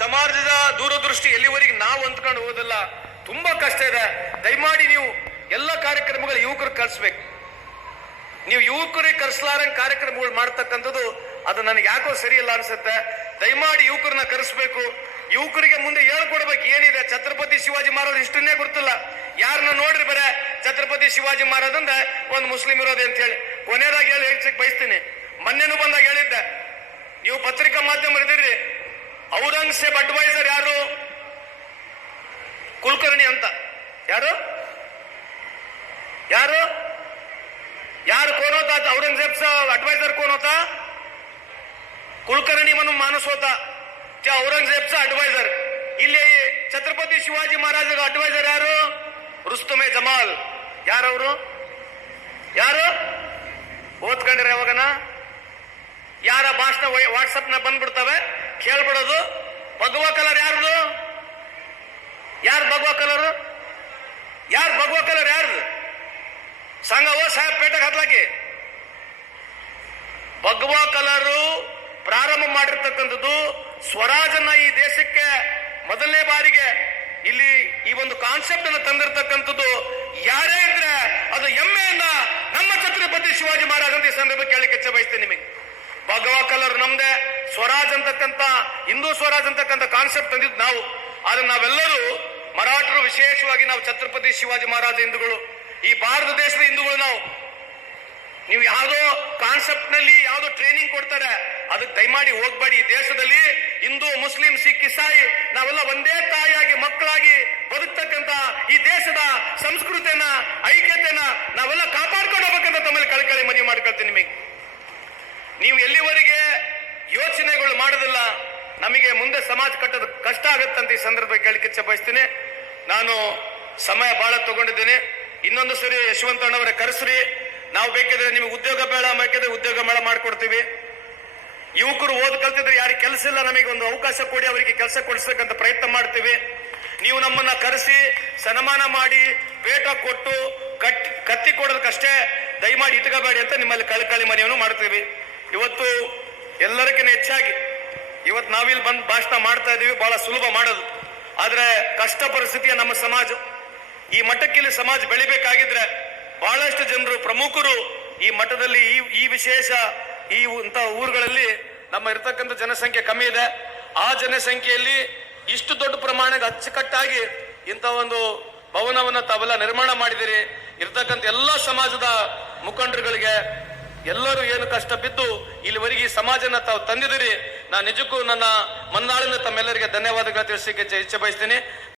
ಸಮಾಜದ ದೂರದೃಷ್ಟಿ ಎಲ್ಲಿವರೆಗೆ ನಾವು ಅಂದ್ಕೊಂಡು ಹೋಗೋದಿಲ್ಲ ತುಂಬಾ ಕಷ್ಟ ಇದೆ. ದಯಮಾಡಿ ನೀವು ಎಲ್ಲ ಕಾರ್ಯಕ್ರಮಗಳು ಯುವಕರು ಕಳಿಸ್ಬೇಕು. ನೀವು ಯುವಕರಿಗೆ ಕರೆಸಲಾರಂಗ್ ಕಾರ್ಯಕ್ರಮಗಳು ಮಾಡ್ತಕ್ಕಂಥದ್ದು, ಅದು ನನಗೆ ಯಾಕೋ ಸರಿಯಿಲ್ಲ ಅನ್ಸುತ್ತೆ. ದಯಮಾಡಿ ಯುವಕರನ್ನ ಕರೆಸ್ಬೇಕು. ಯುವಕರಿಗೆ ಮುಂದೆ ಹೇಳ್ಕೊಡ್ಬೇಕು, ಏನಿದೆ? ಛತ್ರಪತಿ ಶಿವಾಜಿ ಮಹಾರಾಜ್ ಇಷ್ಟನ್ನೇ ಗೊತ್ತಿಲ್ಲ ಯಾರನ್ನ ನೋಡ್ರಿ ಬರೇ, ಛತ್ರಪತಿ ಶಿವಾಜಿ ಮಹಾರಾಜ್ ಅಂದ್ರೆ ಒಂದು ಮುಸ್ಲಿಂ ಇರೋದೆ ಅಂತ ಹೇಳಿ. ಕೊನೆಯದಾಗಿ ಹೇಳಿ, ಹೇಳ್ಸಕ್ ಬಯಸ್ತೀನಿ. ಮೊನ್ನೆನೂ ಬಂದಾಗ ಹೇಳಿದ್ದೆ, ನೀವು ಪತ್ರಿಕಾ ಮಾಧ್ಯಮ ಇದ್ದೀರಿ ಔರಂಗಜೇಬ್ ಅಡ್ವೈಸರ್ ಯಾರು ಕುಲಕರ್ಣಿ ಅಂತ ಯಾರು ಯಾರು यार कोण होता औरंगजेबचा ऍडवायझर कोण होता कुलकर्णी म्हणून माणूस होता त्या औरंगजेबचा ऍडवायझर ಇಲ್ಲಿ ಛತ್ರಪತಿ ಶಿವಾಜಿ ಮಹಾರಾಜರ ಅಡ್ವೈಸರ್ ಯಾರು ರುಸ್ತುಮೆ ಜಮಾಲ್ ಯಾರವರು ಯಾರು ಓದ್ಕೊಂಡ್ರೆ ಯಾವಾಗನ ಯಾರ ಭಾಷಣ ವಾಟ್ಸಪ್ ನ ಬಂದ್ಬಿಡ್ತವೆ ಕೇಳ್ಬಿಡೋದು. ಭಗವ ಕಲರ್ ಯಾರ್ದು? ಯಾರು ಭಗವ ಕಲರ್? ಯಾರು ಭಗವ ಕಲರ್ ಯಾರ್ದು? ಓ ಸಾಹೇಬ್ ಪೇಟೆಗೆ ಹತ್ಲಾಕಿ. ಭಗವ ಕಲರು ಪ್ರಾರಂಭ ಮಾಡಿರ್ತಕ್ಕಂಥದ್ದು ಸ್ವರಾಜನ ಈ ದೇಶಕ್ಕೆ ಮೊದಲನೇ ಬಾರಿಗೆ. ಇಲ್ಲಿ ಈ ಒಂದು ಕಾನ್ಸೆಪ್ಟ್ ಅನ್ನು ತಂದಿರತಕ್ಕಂಥದ್ದು ಯಾರೇ ಅಂದ್ರೆ ಅದು ಎಮ್ಮೆಯನ್ನ ನಮ್ಮ ಛತ್ರಪತಿ ಶಿವಾಜಿ ಮಹಾರಾಜ್ ಅಂತ ಈ ಸಂದರ್ಭ ಕೇಳಕ್ಕೆ ಇಚ್ಛೆ ಬಯಸ್ತೇನೆ ನಿಮಗೆ. ಭಗವಾ ಕಲರ್ ನಮ್ದೆ. ಸ್ವರಾಜ್ ಅಂತಕ್ಕಂಥ, ಹಿಂದೂ ಸ್ವರಾಜ್ ಅಂತಕ್ಕಂಥ ಕಾನ್ಸೆಪ್ಟ್ ತಂದಿದ್ದು ನಾವು. ಆದ್ರೆ ನಾವೆಲ್ಲರೂ ಮರಾಠರು ವಿಶೇಷವಾಗಿ ನಾವು ಛತ್ರಪತಿ ಶಿವಾಜಿ ಮಹಾರಾಜ ಹಿಂದೂಗಳು, ಈ ಭಾರತ ದೇಶದ ಹಿಂದೂಗಳು ನಾವು. ನೀವು ಯಾವುದೋ ಕಾನ್ಸೆಪ್ಟ್ನಲ್ಲಿ ಯಾವುದೋ ಟ್ರೈನಿಂಗ್ ಕೊಡ್ತಾರೆ, ಅದಕ್ಕೆ ದಯಮಾಡಿ ಹೋಗ್ಬೇಡಿ. ಈ ದೇಶದಲ್ಲಿ ಹಿಂದೂ, ಮುಸ್ಲಿಂ, ಸಿಖ್, ಇಸಾಯಿ, ನಾವೆಲ್ಲ ಒಂದೇ ತಾಯಿಯಾಗಿ, ಮಕ್ಕಳಾಗಿ ಬದುಕ್ತಕ್ಕಂತ ಈ ದೇಶದ ಸಂಸ್ಕೃತಿಯನ್ನ, ಐಕ್ಯತೆಯನ್ನ ನಾವೆಲ್ಲ ಕಾಪಾಡ್ಕೊಂಡು ಹೋಗ್ಬೇಕಂತ ತಮ್ಮಲ್ಲಿ ಕಳಕಳಿ ಮನವಿ ಮಾಡ್ಕೊಳ್ತೀನಿ ನಿಮಗೆ. ನೀವು ಎಲ್ಲಿವರೆಗೆ ಯೋಚನೆಗಳು ಮಾಡೋದಿಲ್ಲ, ನಮಗೆ ಮುಂದೆ ಸಮಾಜ ಕಟ್ಟೋದು ಕಷ್ಟ ಆಗುತ್ತಂತ ಈ ಸಂದರ್ಭ ಚಪಾಯಿಸ್ತೀನಿ ಬಯಸ್ತೀನಿ. ನಾನು ಸಮಯ ಬಹಳ ತಗೊಂಡಿದ್ದೇನೆ. ಇನ್ನೊಂದು ಸರಿ ಯಶವಂತಣ್ಣವರ ಕರೆಸ್ರಿ. ನಾವು ಬೇಕಿದ್ರೆ ನಿಮಗೆ ಉದ್ಯೋಗ ಬೇಡ, ಬೇಕಿದ್ರೆ ಉದ್ಯೋಗ ಮೇಳ ಮಾಡ್ಕೊಡ್ತೀವಿ. ಯುವಕರು ಓದ್ ಕಲ್ತಿದ್ರೆ ಯಾರಿಗೆ ಕೆಲಸ ಇಲ್ಲ, ನಮಗೆ ಒಂದು ಅವಕಾಶ ಕೊಡಿ, ಅವರಿಗೆ ಕೆಲಸ ಕೊಡಿಸ್ಬೇಕಂತ ಪ್ರಯತ್ನ ಮಾಡ್ತೀವಿ. ನೀವು ನಮ್ಮನ್ನ ಕರೆಸಿ, ಸನ್ಮಾನ ಮಾಡಿ ಪೇಟ ಕೊಟ್ಟು ಕಟ್ಟಿ ಕತ್ತಿ ಕೊಡೋದಕ್ಕಷ್ಟೇ ದಯಮಾಡಿ ಇಟ್ಕೋಬೇಡಿ ಅಂತ ನಿಮ್ಮಲ್ಲಿ ಕಳಕಳಿ ಮನೆಯನ್ನು ಮಾಡ್ತೀವಿ. ಇವತ್ತು ಎಲ್ಲರಿಗಿಂತ ಹೆಚ್ಚಾಗಿ ಇವತ್ತು ನಾವಿಲ್ಲಿ ಬಂದು ಭಾಷಣ ಮಾಡ್ತಾ ಇದ್ದೀವಿ, ಬಹಳ ಸುಲಭ ಮಾಡೋದು. ಆದರೆ ಕಷ್ಟ ಪರಿಸ್ಥಿತಿಯ ನಮ್ಮ ಸಮಾಜ. ಈ ಮಠಕ್ಕೆ ಇಲ್ಲಿ ಸಮಾಜ ಬೆಳಿಬೇಕಾಗಿದ್ರೆ ಬಹಳಷ್ಟು ಜನರು, ಪ್ರಮುಖರು ಈ ಮಠದಲ್ಲಿ ಈ ಈ ವಿಶೇಷ ಈ ಇಂಥ ಊರುಗಳಲ್ಲಿ ನಮ್ಮ ಇರ್ತಕ್ಕಂಥ ಜನಸಂಖ್ಯೆ ಕಮ್ಮಿ ಇದೆ. ಆ ಜನಸಂಖ್ಯೆಯಲ್ಲಿ ಇಷ್ಟು ದೊಡ್ಡ ಪ್ರಮಾಣದ ಅಚ್ಚುಕಟ್ಟಾಗಿ ಇಂಥ ಒಂದು ಭವನವನ್ನು ತಾವೆಲ್ಲ ನಿರ್ಮಾಣ ಮಾಡಿದಿರಿ ಇರ್ತಕ್ಕಂಥ ಎಲ್ಲ ಸಮಾಜದ ಮುಖಂಡರುಗಳಿಗೆ ಎಲ್ಲರೂ ಏನು ಕಷ್ಟ ಬಿದ್ದು ಇಲ್ಲಿವರೆಗೆ ಈ ಸಮಾಜನ ತಾವು ತಂದಿದ್ದೀರಿ, ನಾನು ನಿಜಕ್ಕೂ ನನ್ನ ಮನ್ನಾಳಿನ ತಮ್ಮೆಲ್ಲರಿಗೆ ಧನ್ಯವಾದಗಳು ತಿಳಿಸಲಿಕ್ಕೆ ಇಚ್ಛೆ ಬಯಸ್ತೀನಿ.